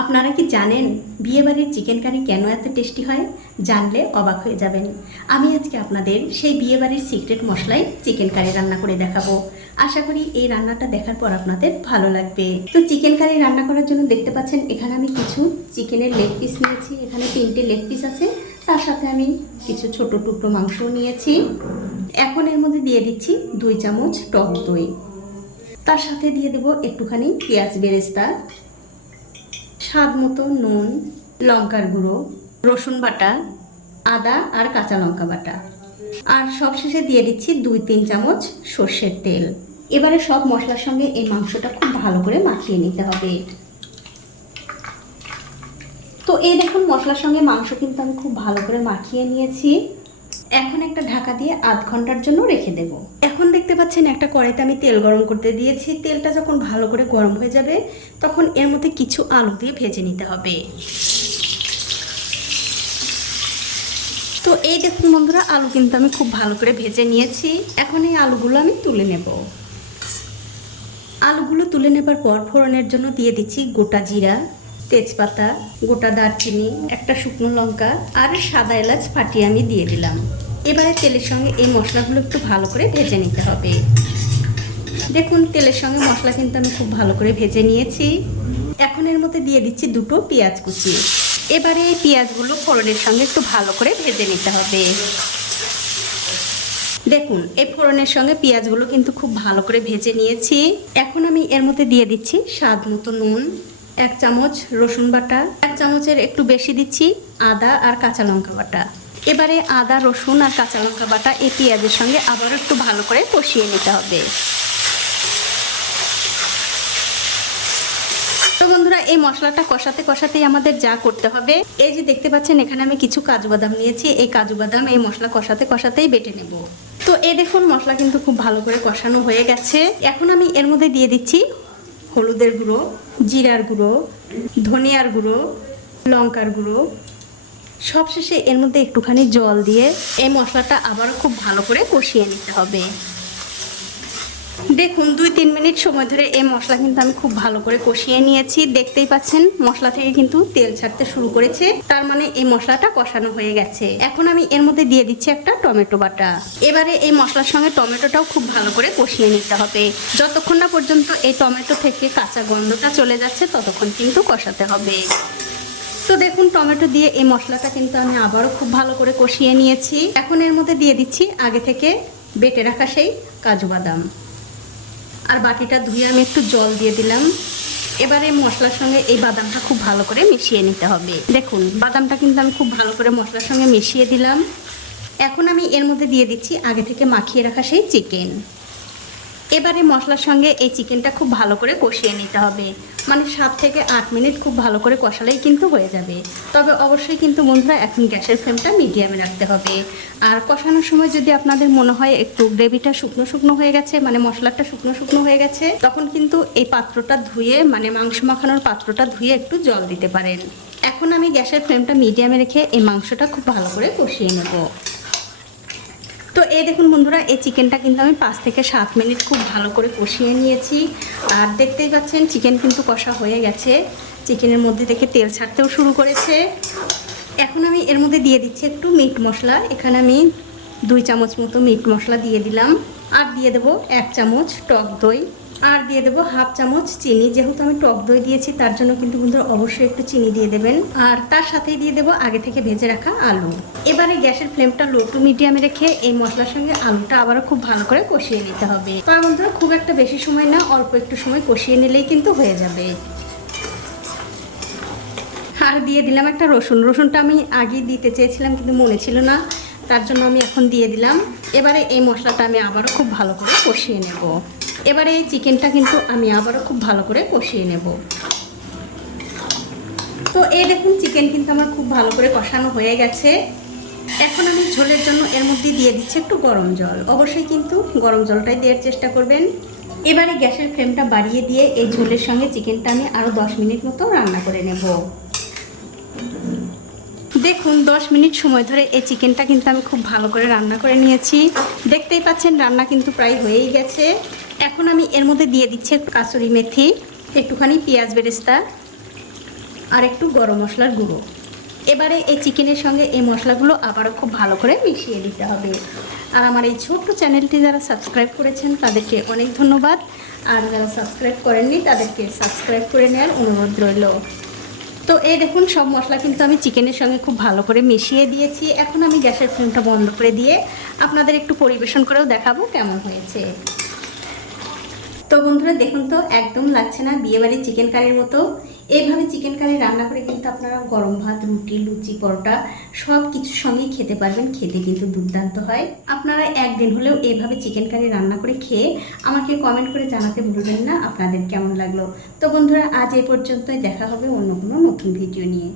আপনারা কি জানেন বিয়েবাড়ির চিকেন কারি কেন এত টেস্টি হয়? জানলে অবাক হয়ে যাবেন। আমি আজকে আপনাদের সেই বিয়েবাড়ির সিক্রেট মশলায় চিকেন কারি রান্না করে দেখাবো। আশা করি এই রান্নাটা দেখার পর আপনাদের ভালো লাগবে। তো চিকেন কারি রান্না করার জন্য দেখতে পাচ্ছেন, এখানে আমি কিছু চিকেনের লেগ পিস নিয়েছি। এখানে তিনটে লেগ পিস আছে। তার সাথে আমি কিছু ছোট টুকরো মাংসও নিয়েছি। এখন এর মধ্যে দিয়ে দিচ্ছি দুই চামচ টক দই। তার সাথে দিয়ে দেবো একটুখানি পেঁয়াজ বেরেস্তা। স্বাদ মতো নুন, লঙ্কার গুঁড়ো, রসুন বাটা, আদা আর কাঁচা লঙ্কা বাটা। আর সবশেষে দিয়ে দিচ্ছি দুই তিন চামচ সর্ষের তেল। এবারে সব মশলার সঙ্গে এই মাংসটা খুব ভালো করে মাখিয়ে নিতে হবে। তো এই দেখুন, মশলার সঙ্গে মাংস কিন্তু আমি খুব ভালো করে মাখিয়ে নিয়েছি। এখন একটা ঢাকা দিয়ে আধ ঘণ্টার জন্য রেখে দেব। এখন দেখতে পাচ্ছেন একটা কড়াইতে আমি তেল গরম করতে দিয়েছি। তেলটা যখন ভালো করে গরম হয়ে যাবে, তখন এর মধ্যে কিছু আলু দিয়ে ভেজে নিতে হবে। তো এই দেখুন বন্ধুরা, আলু কিন্তু আমি খুব ভালো করে ভেজে নিয়েছি। এখন এই আলুগুলো আমি তুলে নেব। আলুগুলো তুলে নেবার পর ফোড়নের জন্য দিয়ে দিচ্ছি গোটা জিরা, তেজপাতা, গোটা দারচিনি, একটা শুকনো লঙ্কা আর সাদা এলাচ ফাটিয়ে আমি দিয়ে দিলাম। এবারে তেলের সঙ্গে এই মশলাগুলো একটু ভালো করে ভেজে নিতে হবে। দেখুন, তেলের সঙ্গে মশলা কিন্তু আমি খুব ভালো করে ভেজে নিয়েছি। এখন এর মধ্যে দিয়ে দিচ্ছি দুটো পেঁয়াজ কুচি। এবারে এই পেঁয়াজগুলো ফোড়নের সঙ্গে একটু ভালো করে ভেজে নিতে হবে। দেখুন, এই ফোড়নের সঙ্গে পেঁয়াজগুলো কিন্তু খুব ভালো করে ভেজে নিয়েছি। এখন আমি এর মধ্যে দিয়ে দিচ্ছি স্বাদ মতো নুন, এক চামচ রসুন বাটা, এক চামচের একটু বেশি দিচ্ছি আদা আর কাঁচা লঙ্কা বাটা। এবারে আদা, রসুন আর কাঁচা লঙ্কা বাটা এই পেঁয়াজের সঙ্গে আবারও একটু ভালো করে কষিয়ে নিতে হবে। তো বন্ধুরা, এই মশলাটা কষাতে কষাতেই আমাদের যা করতে হবে, এই যে দেখতে পাচ্ছেন, এখানে আমি কিছু কাজু বাদাম নিয়েছি, এই কাজু বাদাম, এই মশলা কষাতে কষাতেই বেটে নেব। তো এই দেখুন, মশলা কিন্তু খুব ভালো করে কষানো হয়ে গেছে। এখন আমি এর মধ্যে দিয়ে দিচ্ছি হলুদের গুঁড়ো, জিরার গুঁড়ো, ধনিয়ার গুঁড়ো, লঙ্কার গুঁড়ো সবশেষে এর মধ্যে একটুখানি জল দিয়ে এই মশলাটা আবারও খুব ভালো করে কষিয়ে নিতে হবে। দেখুন, দুই তিন মিনিট সময় ধরে এই মশলা কিন্তু আমি খুব ভালো করে কষিয়ে নিয়েছি। দেখতেই পাচ্ছেন, মশলা থেকে কিন্তু তেল ছাড়তে শুরু করেছে। তার মানে এই মশলাটা কষানো হয়ে গেছে। এখন আমি এর মধ্যে দিয়ে দিচ্ছি একটা টমেটো বাটা। এবারে এই মশলার সঙ্গে টমেটোটাও খুব ভালো করে কষিয়ে নিতে হবে। যতক্ষণ না পর্যন্ত এই টমেটো থেকে কাঁচা গন্ধটা চলে যাচ্ছে, ততক্ষণ কিন্তু কষাতে হবে। তো দেখুন, টমেটো দিয়ে এই মশলাটা কিন্তু আমি আবারও খুব ভালো করে কষিয়ে নিয়েছি। এখন এর মধ্যে দিয়ে দিচ্ছি আগে থেকে বেটে রাখা সেই কাজু বাদাম। আর বাটিটা ধুয়ে আমি একটু জল দিয়ে দিলাম। এবারে মশলার সঙ্গে এই বাদামটা খুব ভালো করে মিশিয়ে নিতে হবে। দেখুন, বাদামটা কিন্তু আমি খুব ভালো করে মশলার সঙ্গে মিশিয়ে দিলাম। এখন আমি এর মধ্যে দিয়ে দিচ্ছি আগে থেকে মাখিয়ে রাখা সেই চিকেন। এবারে মশলার সঙ্গে এই চিকেনটা খুব ভালো করে কষিয়ে নিতে হবে। মানে সাত থেকে আট মিনিট খুব ভালো করে কষালেই কিন্তু হয়ে যাবে। তবে অবশ্যই কিন্তু বন্ধুরা এখন গ্যাসের ফ্লেমটা মিডিয়ামে রাখতে হবে। আর কষানোর সময় যদি আপনাদের মনে হয় একটু গ্রেভিটা শুকনো শুকনো হয়ে গেছে মানে মশলাটা শুকনো শুকনো হয়ে গেছে, তখন কিন্তু এই পাত্রটা ধুয়ে মানে মাংস মাখানোর পাত্রটা ধুয়ে একটু জল দিতে পারেন। এখন আমি গ্যাসের ফ্লেমটা মিডিয়ামে রেখে এই মাংসটা খুব ভালো করে কষিয়ে নেব। তো এই দেখুন বন্ধুরা, এই চিকেনটা কিন্তু আমি পাঁচ থেকে সাত মিনিট খুব ভালো করে কষিয়ে নিয়েছি। আর দেখতেই পাচ্ছেন, চিকেন কিন্তু কষা হয়ে গেছে। চিকেনের মধ্যে থেকে তেল ছাড়তেও শুরু করেছে। এখন আমি এর মধ্যে দিয়ে দিচ্ছি একটু মিট মশলা। এখানে আমি দুই চামচ মতো মিট মশলা দিয়ে দিলাম। আর দিয়ে দেবো এক চামচ টক দই। আর দিয়ে দেবো হাফ চামচ চিনি। যেহেতু আমি টক দই দিয়েছি, তার জন্য কিন্তু বন্ধুরা অবশ্যই একটু চিনি দিয়ে দেবেন। আর তার সাথেই দিয়ে দেবো আগে থেকে ভেজে রাখা আলু। এবারে গ্যাসের ফ্লেমটা লো টু মিডিয়ামে রেখে এই মশলার সঙ্গে আলুটা আবারও খুব ভালো করে কষিয়ে নিতে হবে। তো বন্ধুরা খুব একটা বেশি সময় না, অল্প একটু সময় কষিয়ে নিলেই কিন্তু হয়ে যাবে। আর দিয়ে দিলাম একটা রসুন। রসুনটা আমি আগেই দিতে চেয়েছিলাম, কিন্তু মনে ছিল না। তার জন্য আমি এখন দিয়ে দিলাম। এবারে এই মশলাটা আমি আবারও খুব ভালো করে কষিয়ে নেব। এবারে এই চিকেনটা কিন্তু আমি আবারও খুব ভালো করে কষিয়ে নেব। তো এই দেখুন, চিকেন কিন্তু আমার খুব ভালো করে কষানো হয়ে গেছে। এখন আমি ঝোলের জন্য এর মধ্যে দিয়ে দিচ্ছি একটু গরম জল। অবশ্যই কিন্তু গরম জলটাই দেওয়ার চেষ্টা করবেন। এবারে গ্যাসের ফ্লেমটা বাড়িয়ে দিয়ে এই ঝোলের সঙ্গে চিকেনটা আমি আরও দশ মিনিট মতো রান্না করে নেব। দেখুন, দশ মিনিট সময় ধরে এই চিকেনটা কিন্তু আমি খুব ভালো করে রান্না করে নিয়েছি। দেখতেই পাচ্ছেন, রান্না কিন্তু প্রায় হয়েই গেছে। এখন আমি এর মধ্যে দিয়ে দিচ্ছি কাসুরি মেথি, একটুখানি পেঁয়াজ বেরেস্তা আর একটু গরম মশলার গুঁড়ো। এবারে এই চিকেনের সঙ্গে এই মশলাগুলো আবারও খুব ভালো করে মিশিয়ে দিতে হবে। আর আমার এই ছোট্ট চ্যানেলটি যারা সাবস্ক্রাইব করেছেন, তাদেরকে অনেক ধন্যবাদ। আর যারা সাবস্ক্রাইব করেননি, তাদেরকে সাবস্ক্রাইব করে নেওয়ার অনুরোধ রইল। তো এই দেখুন, সব মশলা কিন্তু আমি চিকেনের সঙ্গে খুব ভালো করে মিশিয়ে দিয়েছি। এখন আমি গ্যাসের ফ্লেমটা বন্ধ করে দিয়ে আপনাদের একটু পরিবেশন করেও দেখাবো কেমন হয়েছে। তো বন্ধুরা, দেখুন তো, একদম লাগছে না বিয়েবাড়ির চিকেন কারির মতো। এইভাবে চিকেন কারি রান্না করে কিন্তু আপনারা গরম ভাত, রুটি, লুচি, পরোটা সব কিছুর সঙ্গেই খেতে পারবেন। খেতে কিন্তু দুর্দান্ত হয়। আপনারা একদিন হলেও এইভাবে চিকেন কারি রান্না করে খেয়ে আমাকে কমেন্ট করে জানাতে ভুলবেন না, আপনাদের কেমন লাগল? তো বন্ধুরা, আজ এই পর্যন্তই, দেখা হবে অন্য কোনো নতুন ভিডিও নিয়ে।